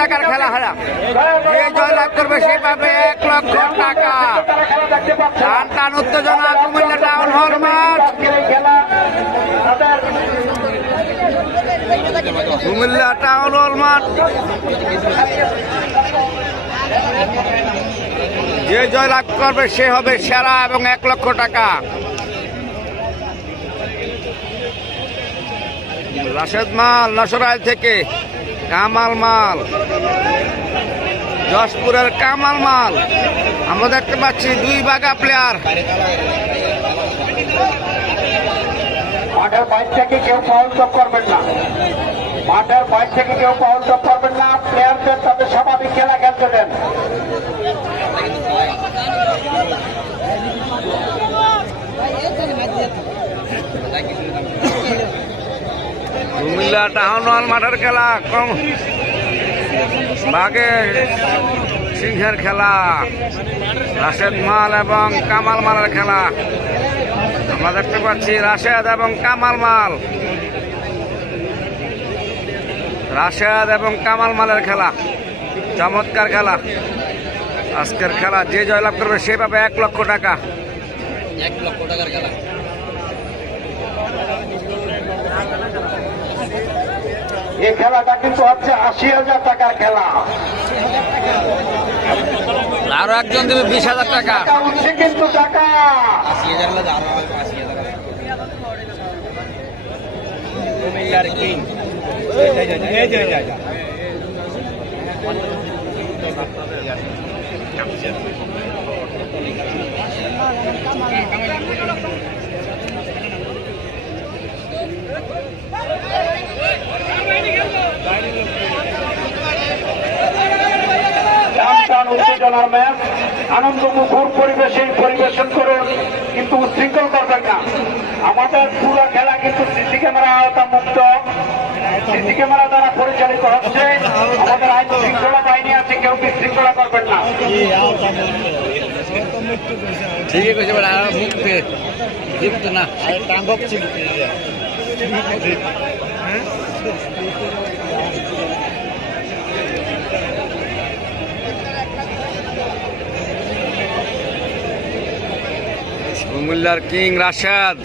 টাকার খেলা হারা। যে জয়লাভ করবে সে পাবে 1 লক্ষ টাকা। টান টান উত্তেজনা কুমিল্লা টাউন হল মাঠ। কুমিল্লা টাউন হল মাঠ। যে জয়লাভ করবে সে হবে সেরা এবং 1 লক্ষ টাকা। রাশেদ মাল নসরাইল থেকে, কামাল মাল যশপুরের কামাল মাল। আমরা দেখতে পাচ্ছি 2 বাঘা প্লেয়ার। মাঠের বাইর থেকে কেউ ফাউল টপ করবেন না, মাঠের বাইর থেকে কেউ ফাউল টপ করবেন না। প্লেয়ারদের তাদের স্বাভাবিক খেলা খেলতে দেন। কুমিল্লা টাউন হল মাঠের খেলা, কম বাঘে সিংহের খেলা, রাশেদ মাল এবং কামাল মালের খেলা। আমরা দেখতে পাচ্ছি রাশেদ এবং কামাল মাল, রাশেদ এবং কামাল মালের খেলা। চমৎকার খেলা আজকের খেলা। যে জয়লাভ করবে সে পাবে 1 লক্ষ টাকা। 1 লক্ষ টাকার খেলা। এই খেলাটা কিন্তু হচ্ছে 80,000 টাকার খেলা। আরো একজন দেবে 20,000 টাকা। উঠছে কিন্তু টাকা 80,000 হলে আরো 80,000 কুমিল্লার কিং। উত্তেজনার ম্যাচ, আনন্দমুখর পরিবেশে পরিবেশন করুন, কিন্তু উচ্ছৃঙ্খল করবেন না। আমাদের পুরো খেলা কিন্তু সিসি ক্যামেরা আওতা মুক্ত, সিসি ক্যামেরা দ্বারা পরিচালিত হচ্ছে। আমাদের আইন শৃঙ্খলা বাহিনী আছে, কেউ বিশৃঙ্খলা করবেন না। ঠিকই কইছে বড় আর মুক্তি দীপ্ত না টাঙ্গক ছিল। কুমিল্লার কিং রাশেদ।